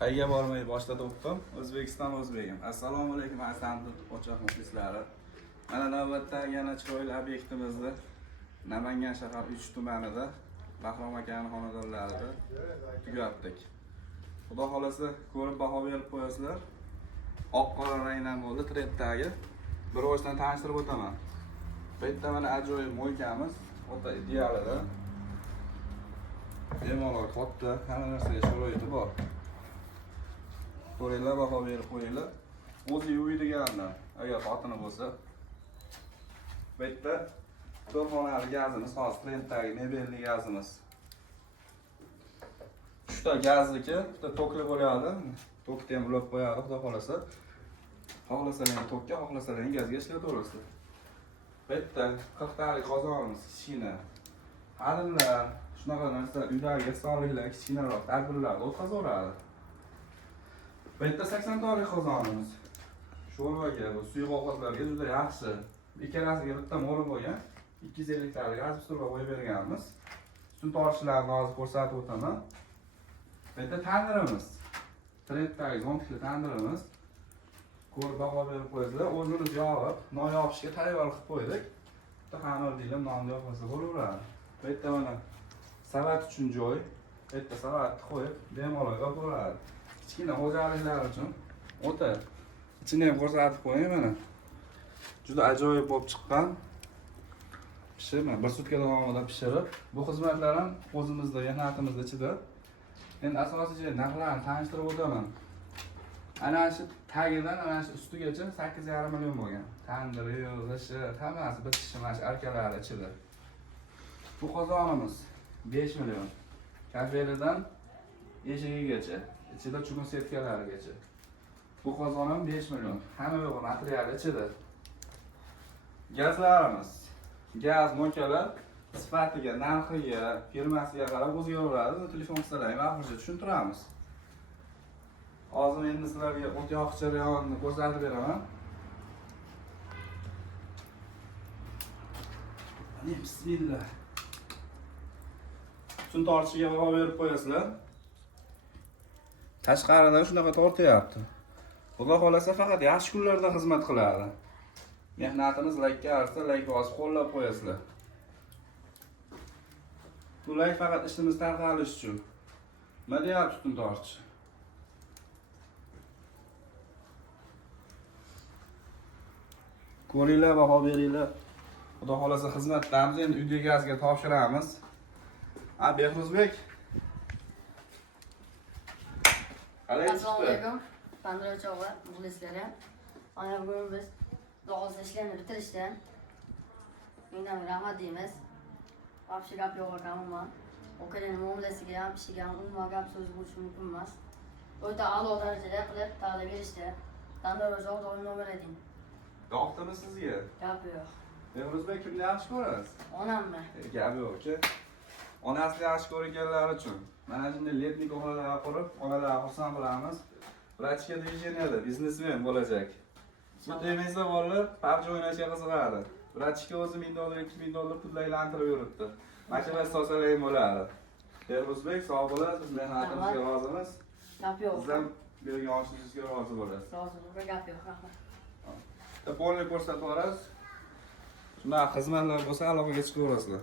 Qayga bormay boshlab o'qdim. O'zbekiston o'zbegim. Assalomu alaykum aziz ochiq muxlislari. Mana navbatdagi yana chiroyli obyektimizni Namangan shahar 3 tumanida Bahrom akaning xonadonlarida tugatdik. Xudo xolasa ko'rib baho berib qo'yasizlar. Oq qora rangdan bo'ldi trenddagi. Bir o'shdan tanishtirib o'taman. Bu yerda mana ajoyib mo'ykamiz, o'ta idealida. Bemalol katta, hamma narsaga sharoiti bor. Ko'ringlar, baho berib qo'yinglar. O'zi yuvadiganlar, agar xotini bo'lsa. Bu yerda to'rxonali gazimiz, hozir trenddagi mebelli gazimiz. 3 ta gazniki, bitta tokli bo'ladi. Tokni ham ulab qo'yadi, xudo xolasa. Xohlasangiz tokka, xohlasangiz gazga ishlataverasiz. Bu yerda 40 talik qozonimiz, kichkina. Xadimlar, shunaqa narsa uydagi sog'liklar, kichkinaroq tadbirlarda o'tkazaveradi. Bu yerda 80 talik qozonimiz. Sho'rvaga, bu suyuq ovqatlarga juda yaxshi. Ikkalasiga bitta mo'ri bo'lgan. 250 talik gaz pistirib qo'yib berganmiz. Ustun tortishlarni hozir ko'rsatib o'taman. Bu yerda tandirimiz. Trenddagi zontikli tandirimiz. Ko'rib baho berib qo'yasizlar. O'zimiz yog'ib, non yopishga tayyor qilib qo'ydik. Bitta xamir dilim nonni yopmasa bo'laveradi. Bu yerda mana salat uchun joy. Bu yerda salatni qo'yib, bemalol yopaveradi. Kichkina xo'jaliklar uchun o'ta ichini ham ko'rsatib qo'ying mana. Juda ajoyib bo'lib chiqqan. Pishirma, bir sutka davomida pishirib, bu xizmatlar ham o'zimizda, mehnatimiz ichida. Endi asosiy narxlarni tanishtirib o'taman. Ana shu tagidan ana shu ustigacha 8,5 million bo'lgan. Tandiri, yog'ishi, hammasi bitishi mana shu arkalari ichida. Bu qozonimiz 5 million. Kafelidan eshigigacha, ichida chukun setkalarigacha. Bu qozon ham 5 million. Hamma yo'q material ichida. Gazlarimiz. Gaz mo'kalar sifatiga, narxiga, firmasiga qarab o'zgaraveradi. Telefon qilsalaring, oxirida tushuntiramiz. Hozir endi sizlarga o't yoqish jarayonini ko'rsatib beraman. Bismillah. Ustun tortishiga baho berib qo'yasizlar. Tashqaridan shunaqa tortyapti. Xudo xolasa faqat yaxshi kunlarda xizmat qiladi. Mehnatimiz laykka arsa, layk bosib qo'llab qo'yasizlar. Bu layk faqat ishimiz tarqalish uchun. Nima deyapti ustun tortish? Ko'ringlar, baho beringlar. Xudo xolasa xizmatlarimizni endi uyda gazga topshiramiz. Behruzbek. Assalomu alaykum. Qanday va muxlislar. Mana bugun biz Doğrusu işlerini bitirishdan mendan rahmat deymiz. Vaqti gap yo'q ekan umuman. O'qining muomalasiga ham, ishiga ham umuman gap so'z bo'lishi mumkin emas. O'ta a'lo darajada qilib ta'lim berishdi. Dandor o'zi doim nomer eding. Yoqdimi sizga? Gap yo'q. Behruzbek kimni yaxshi ko'rasiz? Onammi? Gap yo'q-ku. Onasini yaxshi ko'rganlar uchun mana shunday letnik onalar qurib, onalar xursand qilamiz. Vrachka dvijeniyada biznesmen bo'lajak. Bu temizda bolalar PUBG o'ynashga qiziqadi. Vrachka o'zi $1000, $2000 pul aylantirib yuribdi. Maktabasi solsalar bo'ladi. Behruzbek, sog' bo'lasiz, biz mehnatimizga rozimiz. Gap yo'q. Siz ham bergan oshingizga rozi bo'lasiz. Rozi, gap yo'q, rahmat. Polni ko'rsatib yuborasiz. Shunday xizmatlar bo'lsa aloqaga chiqaverasizlar.